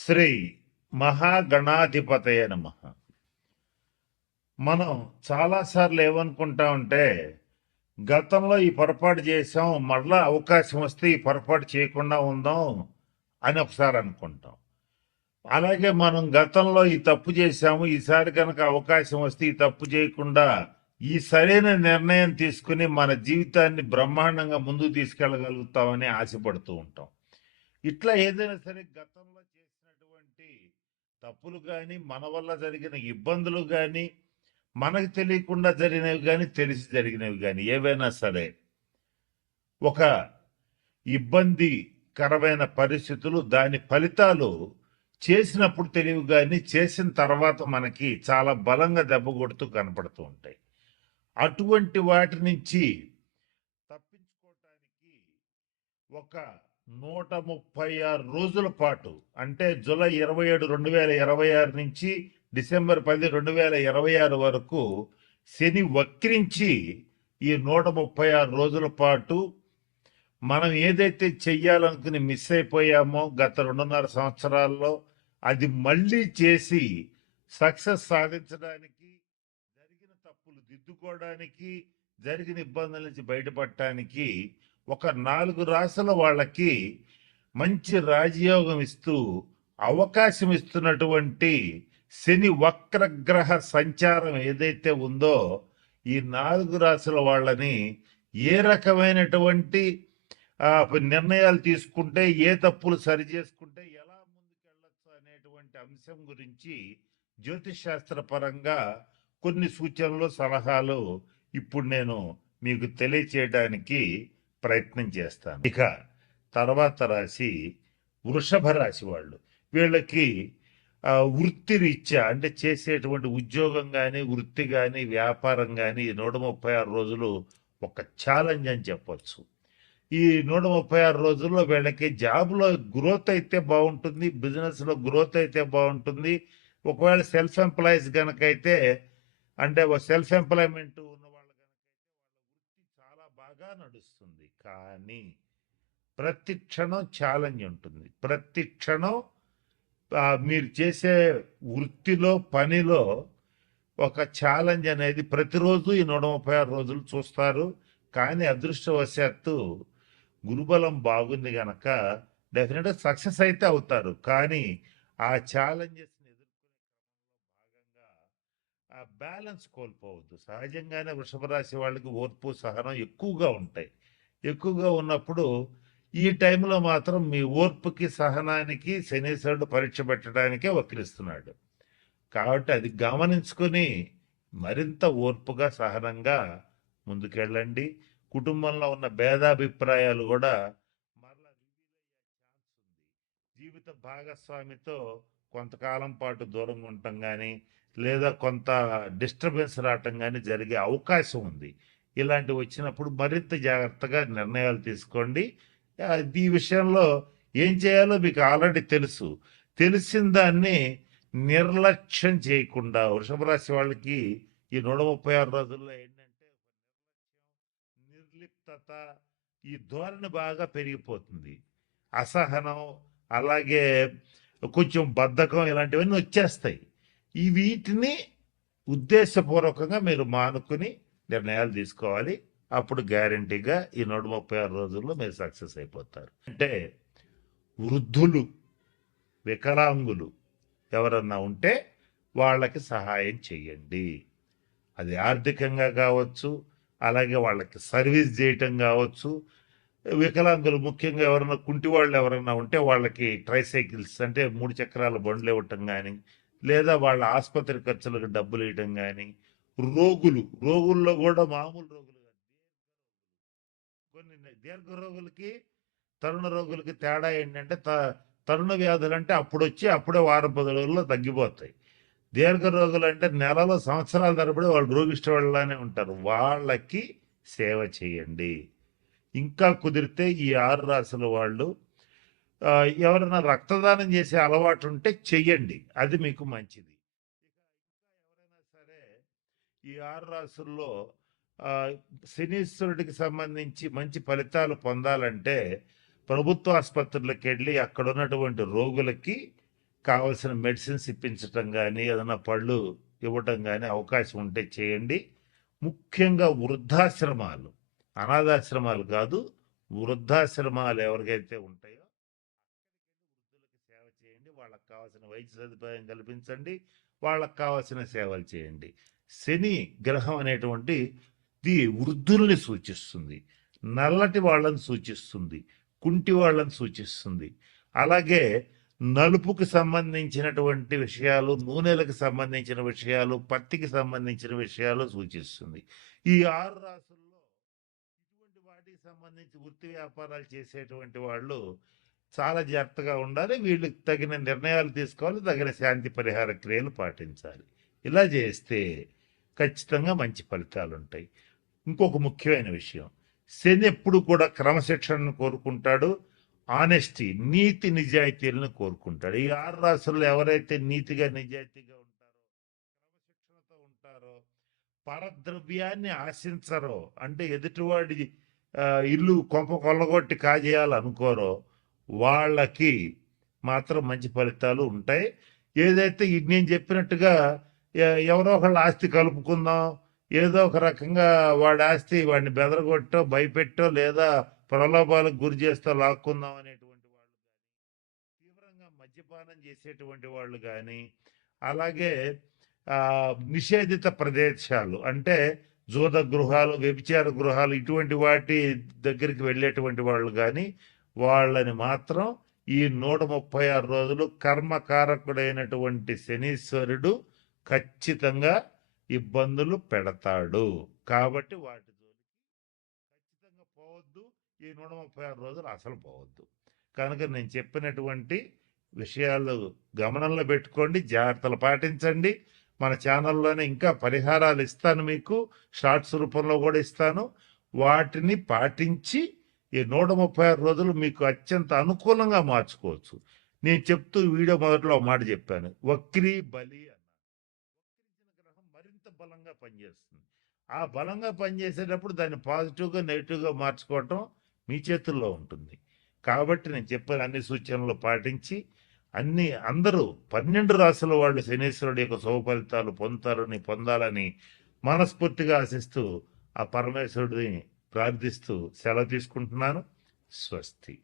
శ్రీ మహాగణాధిపతయ నమః. మనం చాలాసార్లు ఏమనుకుంటామంటే గతంలో ఈ పొరపాటు చేసాం, మళ్ళా అవకాశం వస్తే ఈ పొరపాటు చేయకుండా ఉందాం అని ఒకసారి అనుకుంటాం. అలాగే మనం గతంలో ఈ తప్పు చేశాము, ఈసారి కనుక అవకాశం వస్తే ఈ తప్పు చేయకుండా ఈ సరైన నిర్ణయం తీసుకుని మన జీవితాన్ని బ్రహ్మాండంగా ముందుకు తీసుకెళ్ళగలుగుతామని ఆశపడుతూ ఉంటాం. ఇట్లా ఏదైనా సరే గతంలో చేసినటువంటి తప్పులు కానీ, మన వల్ల జరిగిన ఇబ్బందులు కానీ, మనకు తెలియకుండా జరిగినవి కానీ, తెలిసి జరిగినవి కానీ ఏవైనా సరే ఒక ఇబ్బందికరమైన పరిస్థితులు, దాని ఫలితాలు చేసినప్పుడు తెలివి కానీ, చేసిన తర్వాత మనకి చాలా బలంగా దెబ్బ కొడుతూ కనపడుతూ ఉంటాయి. అటువంటి వాటి నుంచి తప్పించుకోవటానికి ఒక 136 రోజుల పాటు, అంటే జూలై 27 2026 నుంచి డిసెంబర్ 10 2026 వరకు శని వక్రించి ఈ 136 రోజుల పాటు మనం ఏదైతే చెయ్యాలనుకుని మిస్ అయిపోయామో గత 2.5 సంవత్సరాల్లో అది మళ్ళీ చేసి సక్సెస్ సాధించడానికి, జరిగిన తప్పులు దిద్దుకోవడానికి, జరిగిన ఇబ్బందుల నుంచి బయటపడటానికి ఒక 4 రాసుల వాళ్ళకి మంచి రాజయోగం ఇస్తూ అవకాశం ఇస్తున్నటువంటి శని వక్రగ్రహ సంచారం ఏదైతే ఉందో ఈ 4 రాసుల వాళ్ళని ఏ రకమైనటువంటి నిర్ణయాలు తీసుకుంటే, ఏ తప్పులు సరి చేసుకుంటే ఎలా ముందుకెళ్ళచ్చు అనేటువంటి అంశం గురించి జ్యోతిష్ శాస్త్ర పరంగా కొన్ని సూచనలు, సలహాలు ఇప్పుడు నేను మీకు తెలియచేయడానికి ప్రయత్నం చేస్తాను. ఇక తర్వాత రాశి వృషభ రాశి వాళ్ళు. వీళ్ళకి వృత్తి రీత్యా, అంటే చేసేటువంటి ఉద్యోగం కానీ, వృత్తి కానీ, వ్యాపారం కానీ 136 రోజులు ఒక ఛాలెంజ్ అని చెప్పొచ్చు. ఈ 136 రోజుల్లో వీళ్ళకి జాబ్లో గ్రోత్ అయితే బాగుంటుంది, బిజినెస్లో గ్రోత్ అయితే బాగుంటుంది. ఒకవేళ సెల్ఫ్ ఎంప్లాయీస్ కనుక అయితే, అంటే సెల్ఫ్ ఎంప్లాయ్మెంట్ ఉన్న వాళ్ళ కనుకైతే వాళ్ళ వృత్తి చాలా బాగా నడుస్తుంది. కానీ ప్రతి క్షణం ఛాలెంజ్ ఉంటుంది. ప్రతి క్షణం మీరు చేసే వృత్తిలో, పనిలో ఒక ఛాలెంజ్ అనేది ప్రతిరోజు ఈ 136 రోజులు చూస్తారు. కానీ అదృష్టవశాత్తు గురుబలం బాగుంది గనక డెఫినెట్గా సక్సెస్ అయితే అవుతారు. కానీ ఆ ఛాలెంజెస్ని ఎదుర్కొనే భాగంగా బ్యాలెన్స్ కోల్పోవద్దు. సహజంగానే వృషభ రాశి వాళ్ళకి ఓర్పు, సహనం ఎక్కువగా ఉంటాయి. ఎక్కువగా ఉన్నప్పుడు ఈ టైంలో మాత్రం మీ ఓర్పుకి, సహనానికి శనీశ్వరుడు పరీక్ష పెట్టడానికే వక్రిస్తున్నాడు. కాబట్టి అది గమనించుకొని మరింత ఓర్పుగా, సహనంగా ముందుకెళ్ళండి. కుటుంబంలో ఉన్న భేదాభిప్రాయాలు కూడా మరలా జీవిత భాగస్వామితో కొంతకాలం పాటు దూరంగా ఉండటం కానీ, లేదా కొంత డిస్టర్బెన్స్ రావటం కానీ జరిగే అవకాశం ఉంది. ఇలాంటివి వచ్చినప్పుడు మరింత జాగ్రత్తగా నిర్ణయాలు తీసుకోండి. ఈ విషయంలో ఏం చేయాలో మీకు ఆల్రెడీ తెలుసు. తెలిసిన దాన్ని నిర్లక్ష్యం చేయకుండా, వృషభ రాశి వాళ్ళకి ఈ 136 రోజుల్లో ఏంటంటే నిర్లిప్తత, ఈ ధోరణి బాగా పెరిగిపోతుంది. అసహనం, అలాగే కొంచెం బద్ధకం, ఇలాంటివన్నీ వచ్చేస్తాయి. ఈ వీటిని ఉద్దేశపూర్వకంగా మీరు మానుకుని నిర్ణయాలు తీసుకోవాలి. అప్పుడు గ్యారంటీగా ఈ 136 రోజుల్లో మీరు సక్సెస్ అయిపోతారు. అంటే వృద్ధులు, వికలాంగులు ఎవరన్నా ఉంటే వాళ్ళకి సహాయం చేయండి. అది ఆర్థికంగా కావచ్చు, అలాగే వాళ్ళకి సర్వీస్ చేయటం కావచ్చు. వికలాంగులు ముఖ్యంగా ఎవరైనా కుంటి వాళ్ళు ఎవరైనా ఉంటే వాళ్ళకి ట్రైసైకిల్స్, అంటే 3 చక్రాల బండ్లు ఇవ్వటం కానీ, లేదా వాళ్ళ ఆసుపత్రి ఖర్చులకు డబ్బులు ఇవ్వటం కానీ. రోగుల్లో కూడా మామూలు రోగులు కాదు, కొన్ని దీర్ఘ రోగులకి, తరుణ రోగులకి తేడా ఏంటంటే తరుణ వ్యాధులు అంటే అప్పుడు వచ్చి అప్పుడే వారం 10 రోజుల్లో తగ్గిపోతాయి. దీర్ఘ రోగులు అంటే నెలలో, సంవత్సరాల తరబడి వాళ్ళు రోగిష్టి వాళ్ళనే ఉంటారు. వాళ్ళకి సేవ చేయండి. ఇంకా కుదిరితే ఈ 6 రాసుల వాళ్ళు ఎవరైనా రక్తదానం చేసే అలవాటు ఉంటే చెయ్యండి, అది మీకు మంచిది. ఎవరైనా సరే ఈ 6 రాసుల్లో శనీశ్వరుడికి సంబంధించి మంచి ఫలితాలు పొందాలంటే ప్రభుత్వ ఆసుపత్రులకు వెళ్ళి అక్కడ ఉన్నటువంటి రోగులకి కావలసిన మెడిసిన్స్ ఇప్పించటం కానీ ఏదైనా పళ్ళు ఇవ్వటం కానీ అవకాశం ఉంటే చేయండి. ముఖ్యంగా వృద్ధాశ్రమాలు, అనాథాశ్రమాలు కాదు, వృద్ధాశ్రమాలు ఎవరికైతే ఉంటాయో వృద్ధులకు సేవ చేయండి. వాళ్ళకి కావాల్సిన వైద్య సదుపాయం కల్పించండి. వాళ్ళకి కావాల్సిన సేవలు చేయండి. శని గ్రహం అనేటువంటి వృద్ధుల్ని సూచిస్తుంది, నల్లటి వాళ్ళని సూచిస్తుంది, కుంటి వాళ్ళని సూచిస్తుంది. అలాగే నలుపుకి సంబంధించినటువంటి విషయాలు, నూనెలకు సంబంధించిన విషయాలు, పత్తికి సంబంధించిన విషయాలు సూచిస్తుంది. ఈ 6 రాసుల్లో ఇటువంటి వాటికి సంబంధించి వృత్తి వ్యాపారాలు చేసేటువంటి వాళ్ళు చాలా జాగ్రత్తగా ఉండాలి. వీళ్ళకి తగిన నిర్ణయాలు తీసుకోవాలి, తగిన శాంతి పరిహార క్రియలు పాటించాలి. ఇలా చేస్తే ఖచ్చితంగా మంచి ఫలితాలు ఉంటాయి. ఇంకొక ముఖ్యమైన విషయం, శని ఎప్పుడు కూడా క్రమశిక్షణను కోరుకుంటాడు, ఆనెస్టీ, నీతి నిజాయితీలను కోరుకుంటాడు. ఈ 6 రాసుల్లో ఎవరైతే నీతిగా నిజాయితీగా ఉంటారో, క్రమశిక్షణతో ఉంటారో, పరద్రవ్యాన్ని ఆశించరో, అంటే ఎదుటివాడి ఇల్లు కొంప కొల్లగొట్టి కాజేయాలనుకోరో, వాళ్ళకి మాత్రం మంచి ఫలితాలు ఉంటాయి. ఏదైతే నేను చెప్పినట్టుగా ఎవరో ఒకళ్ళ ఆస్తి కలుపుకుందాం, ఏదో ఒక రకంగా వాడి ఆస్తి వాడిని బెదరగొట్టో భయపెట్టో లేదా ప్రలోభాలకు గురి చేస్తూ లాక్కుందాం అనేటువంటి వాళ్ళు కానీ, తీవ్రంగా మద్యపానం చేసేటువంటి వాళ్ళు కానీ, అలాగే నిషేధిత ప్రదేశాలు అంటే జూద గృహాలు, వ్యభిచార గృహాలు, ఇటువంటి వాటి దగ్గరికి వెళ్ళేటువంటి వాళ్ళు కానీ, వాళ్ళని మాత్రం ఈ 136 రోజులు కర్మకారకుడైనటువంటి శనీశ్వరుడు ఖచ్చితంగా ఇబ్బందులు పెడతాడు. కాబట్టి వాటి జోలికి ఖచ్చితంగా పోవద్దు. ఈ 136 రోజులు అసలు పోవద్దు. కనుక నేను చెప్పినటువంటి విషయాలు గమనంలో పెట్టుకోండి, జాగ్రత్తలు పాటించండి. మన ఛానల్లోనే ఇంకా పరిహారాలు ఇస్తాను, మీకు షార్ట్స్ రూపంలో కూడా ఇస్తాను. వాటిని పాటించి ఈ 136 రోజులు మీకు అత్యంత అనుకూలంగా మార్చుకోవచ్చు. నేను చెప్తూ వీడియో మొదట్లో ఒక మాట చెప్పాను, వక్రీ బలి అన్న. వక్రించిన గ్రహం మరింత బలంగా పనిచేస్తుంది. ఆ బలంగా పనిచేసేటప్పుడు దాన్ని పాజిటివ్గా నెగిటివ్గా మార్చుకోవటం మీ చేతుల్లో ఉంటుంది. కాబట్టి నేను చెప్పిన అన్ని సూచనలు పాటించి అందరూ 12 రాసుల వాళ్ళు శనీశ్వరుడు యొక్క శుభ ఫలితాలు పొందాలని మనస్ఫూర్తిగా ఆశిస్తూ ఆ పరమేశ్వరుడిని ప్రార్థిస్తూ సెలవు తీసుకుంటున్నాను. స్వస్తి.